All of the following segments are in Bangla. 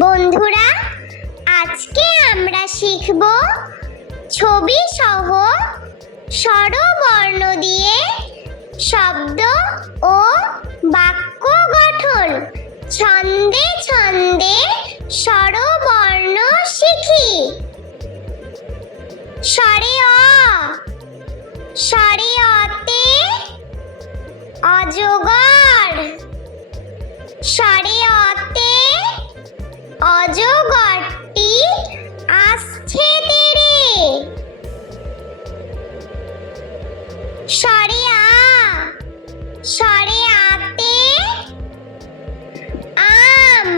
বন্ধুরা, আজকে আমরা শিখব ছবি সহ স্বরবর্ণ দিয়ে শব্দ ও বাক্য গঠন। ছন্দে ছন্দে স্বরবর্ণ শিখি। স্বরে অ, স্বরে অতে অজগর। স্বরে অতে অজগরটি আসছে তেড়ে। স্বরে আ, স্বরে আতে আম।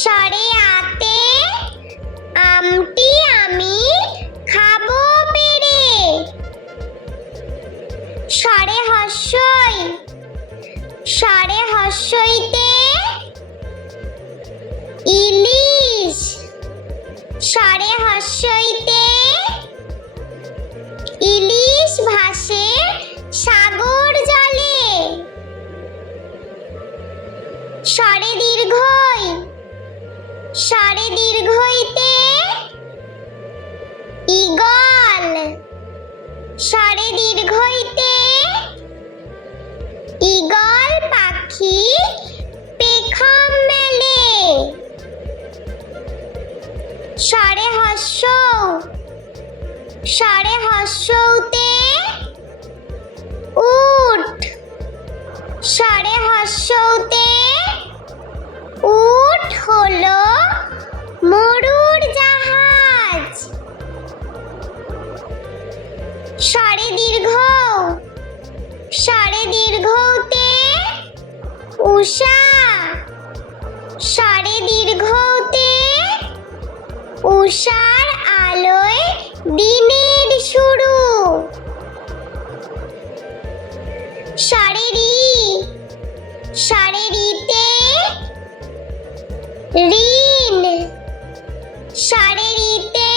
স্বরে আতে আমটি আমি খাবো পেড়ে। স্বরে হস্যই, স্বরে হস্যইতে ইলিশ। স্বরে হস্যইতে ইলিশ ভাসে সাগর জলে। স্বরে দীর্ঘই, স্বরে দীর্ঘইতে ঈগল। স্বরে দীর্ঘইতে ঈগল পাখি পেখম মেলে। স্বরে হস্য, স্বরে হস্যতে উট। স্বরে হস্যতে উট হলো মরুর জাহাজ। স্বরে দীর্ঘ, স্বরে দীর্ঘতে উষা। স্বরে দীর্ঘতে উষার আলোয় দিনের শুরু। স্বরে রি, স্বরে রিতে ঋণ। স্বরে রিতে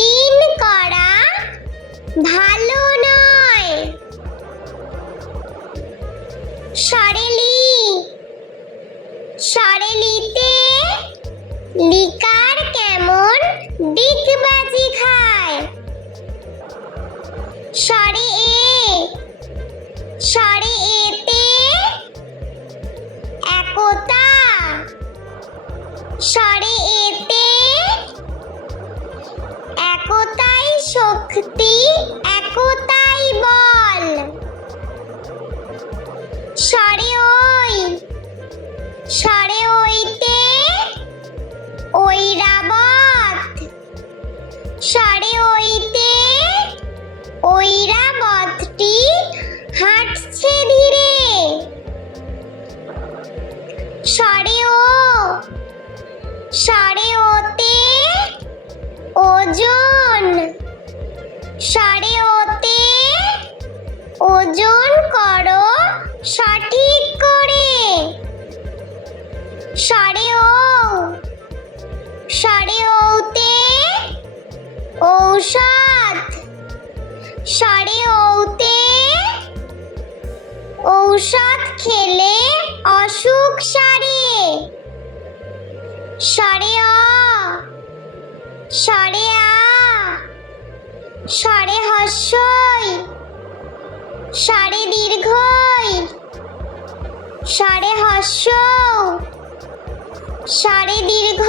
ঋণ করা ভালো নয়। স্বরে লি, স্বরে লিতে লিকার কেমন ডিগবাজি খায়। স্বরে এ, স্বরে এতে একতা। স্বরে এতে একতাই শক্তি, একতাই বল। স্বরে ওই, স্বরে ওইতে ঐরাবত। স্বরে ওইতে ঐরাবতটি হাঁটছে ধীরে। স্বরে ও, স্বরে ওতে ওজন। স্বরে ওতে ওজন করো সঠিক করে। স্বরে ও, স্বরে ওতে ঔষধ। স্বরে ওতে ঔষধ খেলে অসুখ সারে। স্বরে অ, স্বরে আ, স্বরে হস্যই, স্বরে দীর্ঘই। স্বরে হস্য, স্বরে দীর্ঘ।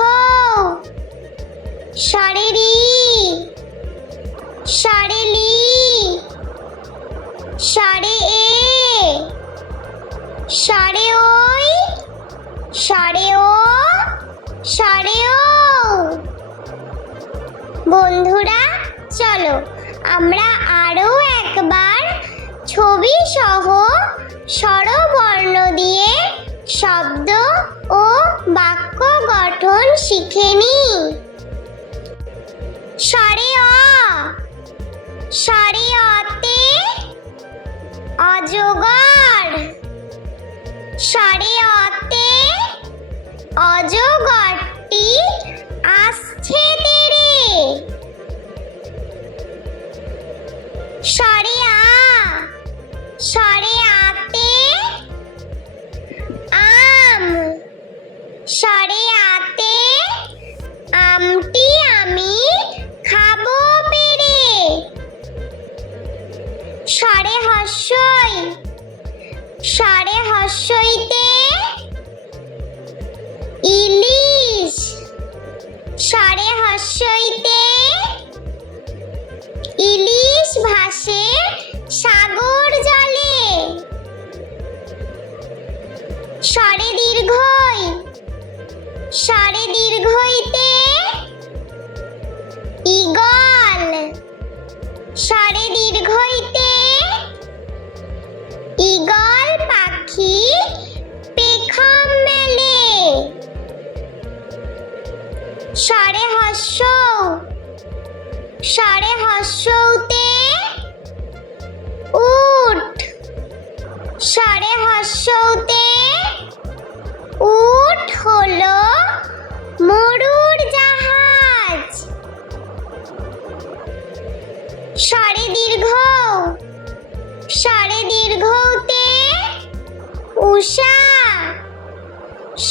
স্বরে রি, স্বরে লি। স্বরে এ, স্বরে ওই, স্বরে ও, স্বরে ও। বন্ধুরা, চলো আমরা আরো একবার ছবি সহ স্বরবর্ণ দিয়ে শব্দ ও বাক্য গঠন শিখে নিই। স্বরে অ, স্বরে অতে অজগর। স্বরে অতে অজগরটি আসছে তেড়ে। স্বরে আ, স্বরে আতে হস্যৌ সারে হস্যৌতে উট সারে হস্যৌতে উট হলো মরুর জাহাজ। সারে দীর্ঘ সারে দীর্ঘতে উষা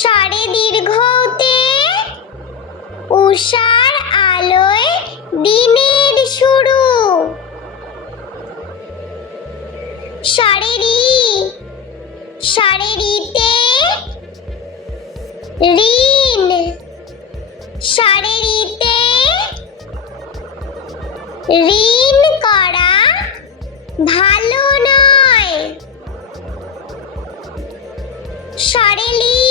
সারে দীর্ঘতে উষার আলোয় দিনের শুরু। সারে রি সারে রিতে ঋণ সারে রিতে ঋণ করা ভালো নয়। সারে লি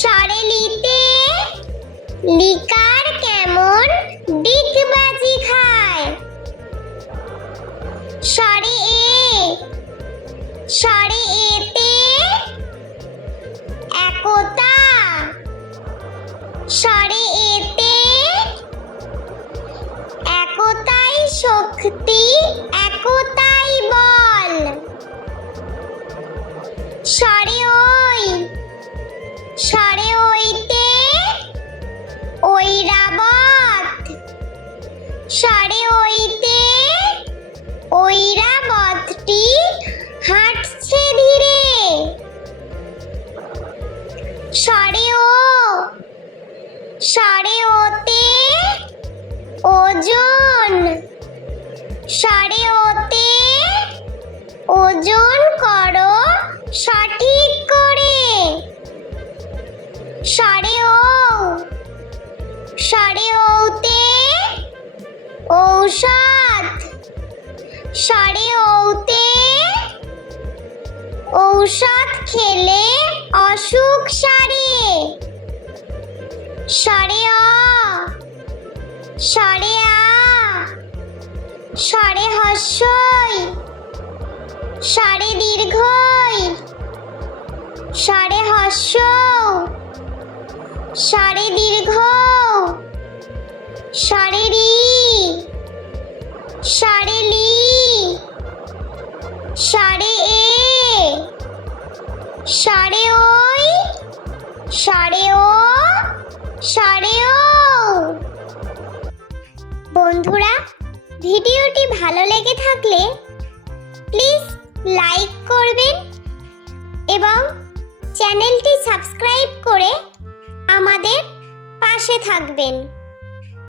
সারে লিতে লিকার কেমন ডিগবাজি খায়। সারে এ সারে এতে একতা সারে এতে একতাই শক্তি একতাই বল। সারে ওই সারে ওইতে ঐরাবত সারে ওইতে ঐরাবতটি হাঁটছে ধীরে। সারে ও সারে ওতে ওজন সারে ওতে ওজন করো সঠিক করে। সারে ও সারে ওতে ঔষধ সারে ওতে ঔষধ খেলে অসুখ সারে। সারে অ সারে আ সারে হস্যই সারে দীর্ঘই সারে হস্যৌ সারে দীর্ঘ সারে রি সারে লি সারে এ সারে ওই সারে ও সারে ও। বন্ধুরা, ভিডিওটি ভালো লেগে থাকলে প্লিজ লাইক করবেন এবং চ্যানেলটি সাবস্ক্রাইব করে আমাদের পাশে থাকবেন।